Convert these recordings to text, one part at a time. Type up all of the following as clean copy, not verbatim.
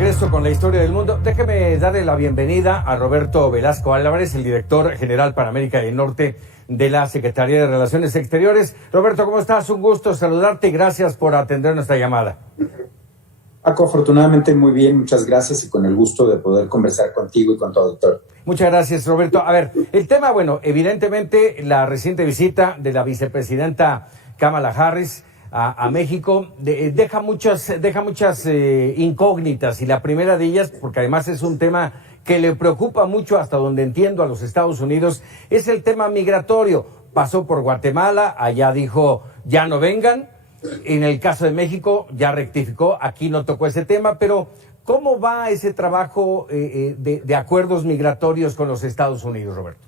regreso con la historia del mundo. Déjeme darle la bienvenida a Roberto Velasco Álvarez, el director general para América del Norte de la Secretaría de Relaciones Exteriores. Roberto, ¿cómo estás? Un gusto saludarte y gracias por atender nuestra llamada. Paco, afortunadamente muy bien, muchas gracias y con el gusto de poder conversar contigo y con tu auditorio. Muchas gracias, Roberto. A ver, el tema, bueno, evidentemente la reciente visita de la vicepresidenta Kamala Harris a México deja muchas incógnitas, y la primera de ellas, porque además es un tema que le preocupa mucho, hasta donde entiendo, a los Estados Unidos, es el tema migratorio. Pasó por Guatemala, allá dijo ya no vengan. En el caso de México ya rectificó, aquí no tocó ese tema, pero ¿cómo va ese trabajo de acuerdos migratorios con los Estados Unidos, Roberto?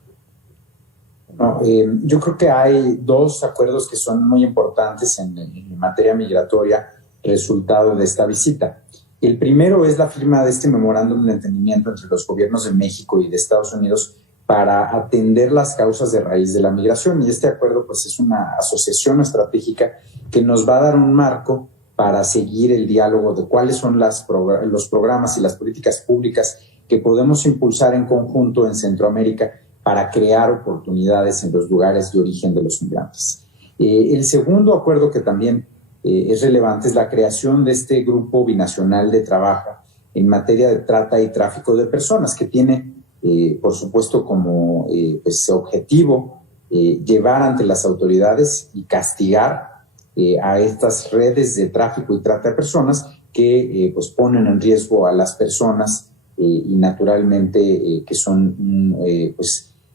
No, yo creo que hay dos acuerdos que son muy importantes en materia migratoria, resultado de esta visita. El primero es la firma de este memorándum de entendimiento entre los gobiernos de México y de Estados Unidos para atender las causas de raíz de la migración. Y este acuerdo pues es una asociación estratégica que nos va a dar un marco para seguir el diálogo de cuáles son los programas y las políticas públicas que podemos impulsar en conjunto en Centroamérica para crear oportunidades en los lugares de origen de los migrantes. El segundo acuerdo que también es relevante es la creación de este grupo binacional de trabajo en materia de trata y tráfico de personas, que tiene, por supuesto, como objetivo llevar ante las autoridades y castigar a estas redes de tráfico y trata de personas que pues ponen en riesgo a las personas y naturalmente que son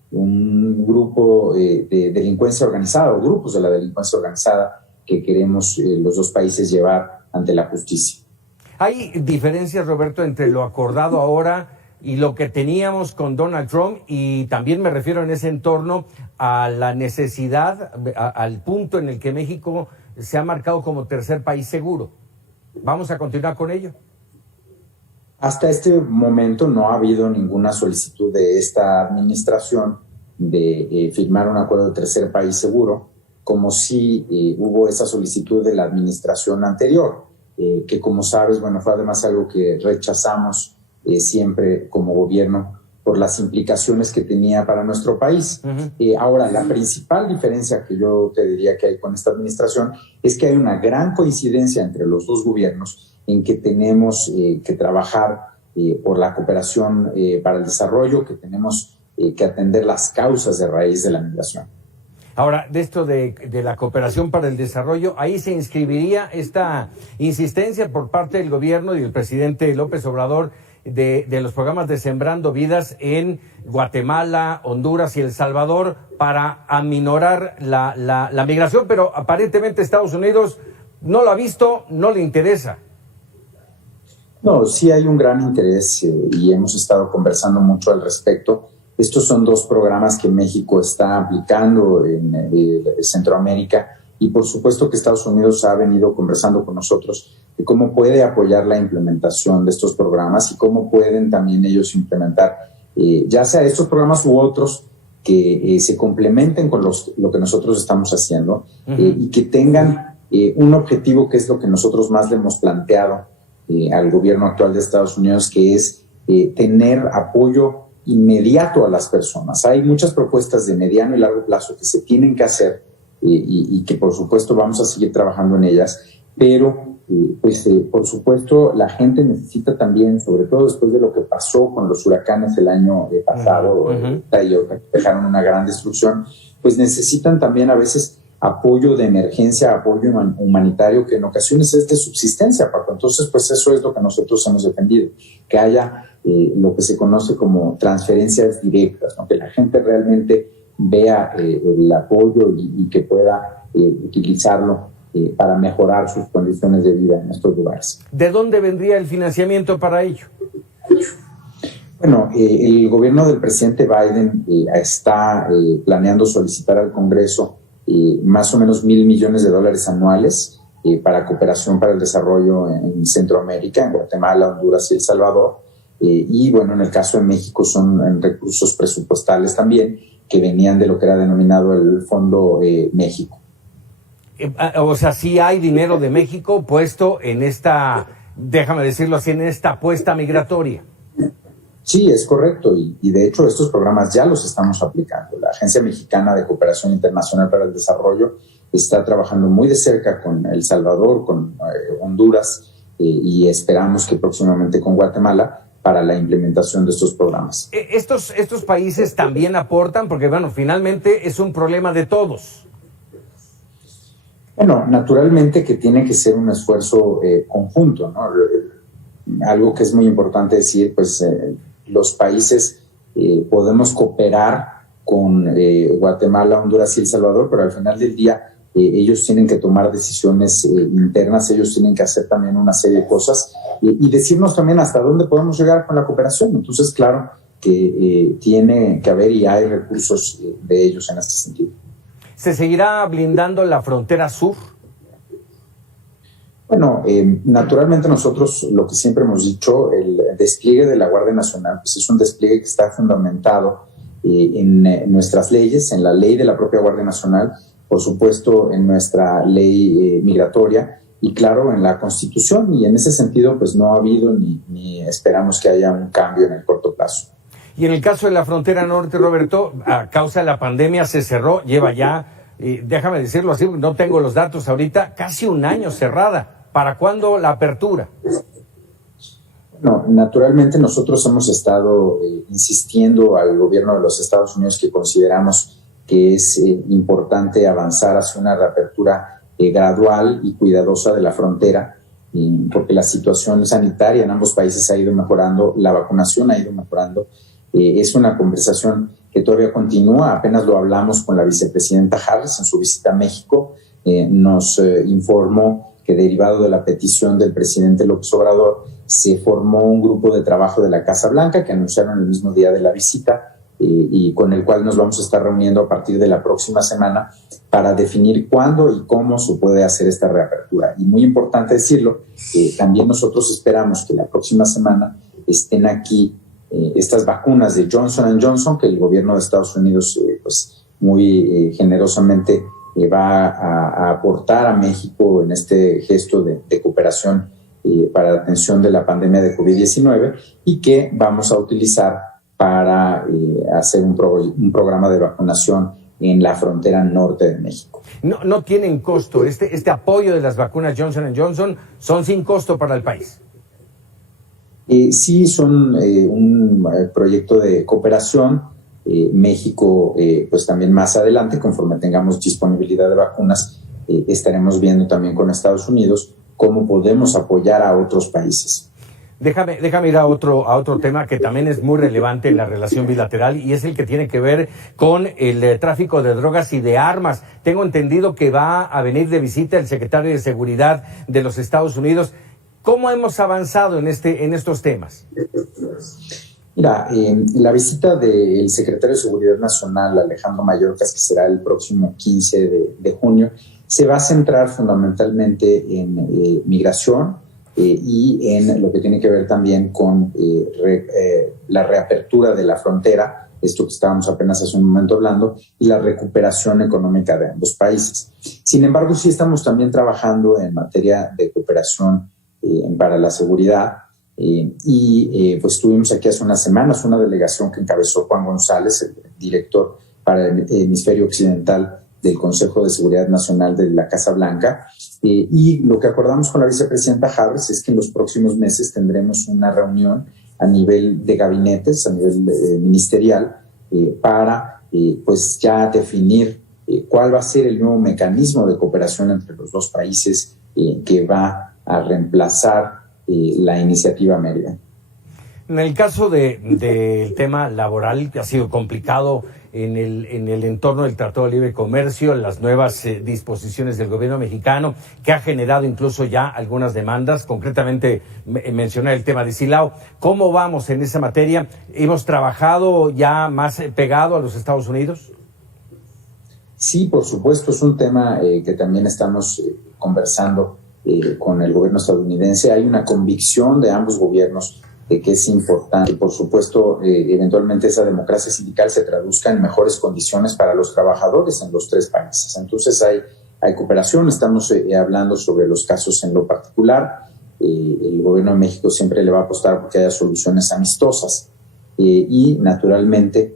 un grupo de delincuencia organizada o grupos de la delincuencia organizada que queremos los dos países llevar ante la justicia. ¿Hay diferencias, Roberto, entre lo acordado ahora y lo que teníamos con Donald Trump? Y también me refiero en ese entorno a la necesidad, al punto en el que México se ha marcado como tercer país seguro. ¿Vamos a continuar con ello? Hasta este momento no ha habido ninguna solicitud de esta administración de firmar un acuerdo de tercer país seguro, como si hubo esa solicitud de la administración anterior, que como sabes, bueno, fue además algo que rechazamos siempre como gobierno por las implicaciones que tenía para nuestro país. Uh-huh. Ahora, la principal diferencia que yo te diría que hay con esta administración es que hay una gran coincidencia entre los dos gobiernos en que tenemos que trabajar por la cooperación para el desarrollo, que tenemos que atender las causas de raíz de la migración. Ahora, de esto de la cooperación para el desarrollo, ahí se inscribiría esta insistencia por parte del gobierno y del presidente López Obrador de los programas de Sembrando Vidas en Guatemala, Honduras y El Salvador para aminorar la migración, pero aparentemente Estados Unidos no lo ha visto, no le interesa. No, sí hay un gran interés y hemos estado conversando mucho al respecto. Estos son dos programas que México está aplicando en Centroamérica y por supuesto que Estados Unidos ha venido conversando con nosotros de cómo puede apoyar la implementación de estos programas y cómo pueden también ellos implementar, ya sea estos programas u otros que se complementen con lo que nosotros estamos haciendo. Uh-huh. Y que tengan un objetivo que es lo que nosotros más le hemos planteado al gobierno actual de Estados Unidos, que es tener apoyo inmediato a las personas. Hay muchas propuestas de mediano y largo plazo que se tienen que hacer y que por supuesto vamos a seguir trabajando en ellas, pero por supuesto la gente necesita también, sobre todo después de lo que pasó con los huracanes el año pasado, uh-huh. Y dejaron una gran destrucción, pues necesitan también a veces apoyo de emergencia, apoyo humanitario, que en ocasiones es de subsistencia, Paco. Entonces, pues eso es lo que nosotros hemos defendido, que haya lo que se conoce como transferencias directas, ¿no? Que la gente realmente vea el apoyo y que pueda utilizarlo para mejorar sus condiciones de vida en estos lugares. ¿De dónde vendría el financiamiento para ello? Bueno, el gobierno del presidente Biden está planeando solicitar al Congreso más o menos $1,000 millones anuales para cooperación para el desarrollo en Centroamérica, en Guatemala, Honduras y El Salvador. Y bueno, en el caso de México son recursos presupuestales también que venían de lo que era denominado el Fondo México. O sea, sí hay dinero de México puesto en esta déjame decirlo así, en esta apuesta migratoria. Sí, es correcto, y de hecho estos programas ya los estamos aplicando. La Agencia Mexicana de Cooperación Internacional para el Desarrollo está trabajando muy de cerca con El Salvador, con Honduras, y esperamos que próximamente con Guatemala para la implementación de estos programas. Estos países también aportan, porque bueno, finalmente es un problema de todos. Bueno, naturalmente que tiene que ser un esfuerzo conjunto, ¿no? Algo que es muy importante decir, pues los países podemos cooperar con Guatemala, Honduras y El Salvador, pero al final del día ellos tienen que tomar decisiones internas, ellos tienen que hacer también una serie de cosas y decirnos también hasta dónde podemos llegar con la cooperación. Entonces, claro que tiene que haber y hay recursos de ellos en ese sentido. ¿Se seguirá blindando la frontera sur? Bueno, naturalmente nosotros lo que siempre hemos dicho, el despliegue de la Guardia Nacional, pues es un despliegue que está fundamentado en nuestras leyes, en la ley de la propia Guardia Nacional, por supuesto en nuestra ley migratoria y claro en la Constitución, y en ese sentido pues no ha habido ni esperamos que haya un cambio en el corto plazo. Y en el caso de la frontera norte, Roberto, a causa de la pandemia se cerró, lleva ya, déjame decirlo así, no tengo los datos ahorita, casi un año cerrada. ¿Para cuándo la apertura? No, naturalmente nosotros hemos estado insistiendo al gobierno de los Estados Unidos que consideramos que es importante avanzar hacia una reapertura gradual y cuidadosa de la frontera, porque la situación sanitaria en ambos países ha ido mejorando, la vacunación ha ido mejorando. Es una conversación que todavía continúa, apenas lo hablamos con la vicepresidenta Harris en su visita a México, nos informó que derivado de la petición del presidente López Obrador, se formó un grupo de trabajo de la Casa Blanca que anunciaron el mismo día de la visita y con el cual nos vamos a estar reuniendo a partir de la próxima semana para definir cuándo y cómo se puede hacer esta reapertura. Y muy importante decirlo, también nosotros esperamos que la próxima semana estén aquí estas vacunas de Johnson & Johnson que el gobierno de Estados Unidos pues muy generosamente va a aportar a México en este gesto de cooperación para la atención de la pandemia de COVID-19 y que vamos a utilizar para hacer un programa de vacunación en la frontera norte de México. No tienen costo. Este apoyo de las vacunas Johnson & Johnson son sin costo para el país. Sí, son un proyecto de cooperación. México, pues también más adelante, conforme tengamos disponibilidad de vacunas, estaremos viendo también con Estados Unidos cómo podemos apoyar a otros países. Déjame ir a otro tema que también es muy relevante en la relación bilateral y es el que tiene que ver con el tráfico de drogas y de armas. Tengo entendido que va a venir de visita el secretario de Seguridad de los Estados Unidos. ¿Cómo hemos avanzado en estos temas? Mira, la visita del secretario de Seguridad Nacional, Alejandro Mayorkas, que será el próximo 15 de junio, se va a centrar fundamentalmente en migración y en lo que tiene que ver también con la reapertura de la frontera, esto que estábamos apenas hace un momento hablando, y la recuperación económica de ambos países. Sin embargo, sí estamos también trabajando en materia de cooperación para la seguridad. Pues tuvimos aquí hace unas semanas una delegación que encabezó Juan González, el director para el hemisferio occidental del Consejo de Seguridad Nacional de la Casa Blanca, y lo que acordamos con la vicepresidenta Harris es que en los próximos meses tendremos una reunión a nivel de gabinetes, a nivel ministerial, para pues ya definir cuál va a ser el nuevo mecanismo de cooperación entre los dos países que va a reemplazar la iniciativa Mérida. En el caso del tema laboral, que ha sido complicado en el entorno del Tratado de Libre Comercio, las nuevas disposiciones del gobierno mexicano, que ha generado incluso ya algunas demandas, concretamente mencioné el tema de Silao. ¿Cómo vamos en esa materia? ¿Hemos trabajado ya más pegado a los Estados Unidos? Sí, por supuesto, es un tema que también estamos conversando con el gobierno estadounidense. Hay una convicción de ambos gobiernos de que es importante, por supuesto, eventualmente esa democracia sindical se traduzca en mejores condiciones para los trabajadores en los tres países. Entonces hay cooperación, estamos hablando sobre los casos en lo particular. el gobierno de México siempre le va a apostar porque haya soluciones amistosas y naturalmente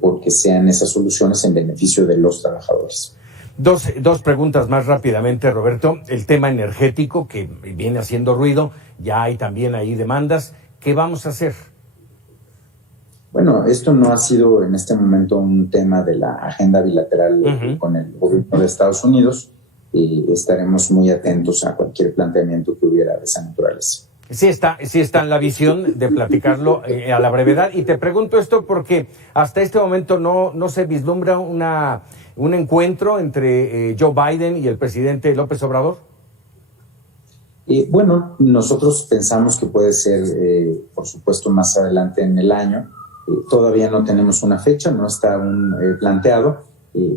porque sean esas soluciones en beneficio de los trabajadores. Dos preguntas más rápidamente, Roberto. El tema energético, que viene haciendo ruido, ya hay también ahí demandas. ¿Qué vamos a hacer? Bueno, esto no ha sido en este momento un tema de la agenda bilateral con el gobierno de Estados Unidos. Estaremos muy atentos a cualquier planteamiento que hubiera de esa naturaleza. Sí está en la visión de platicarlo a la brevedad. Y te pregunto esto porque hasta este momento no se vislumbra un encuentro entre Joe Biden y el presidente López Obrador. Bueno, nosotros pensamos que puede ser, por supuesto, más adelante en el año. Todavía no tenemos una fecha, no está aún planteado,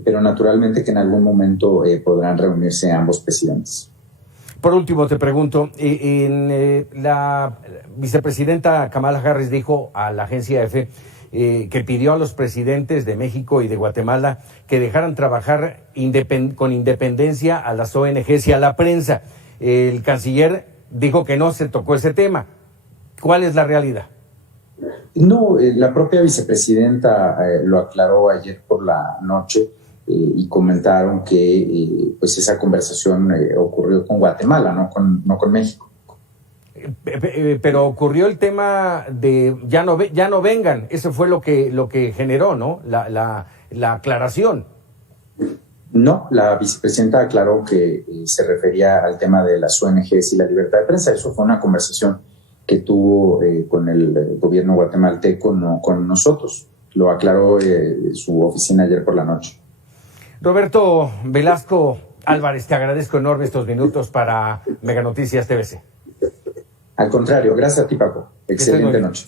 pero naturalmente que en algún momento podrán reunirse ambos presidentes. Por último, te pregunto, la vicepresidenta Kamala Harris dijo a la agencia EFE que pidió a los presidentes de México y de Guatemala que dejaran trabajar con independencia a las ONGs y a la prensa. El canciller dijo que no se tocó ese tema. ¿Cuál es la realidad? No, la propia vicepresidenta lo aclaró ayer por la noche y comentaron que pues esa conversación ocurrió con Guatemala, no con México. Pero ocurrió el tema de ya no vengan. Eso fue lo que generó, ¿no? La aclaración. No, la vicepresidenta aclaró que se refería al tema de las ONGs y la libertad de prensa. Eso fue una conversación que tuvo con el gobierno guatemalteco, no con nosotros. Lo aclaró su oficina ayer por la noche. Roberto Velasco Álvarez, te agradezco enorme estos minutos para Mega Noticias TVC. Al contrario, gracias a ti, Paco. Excelente noche.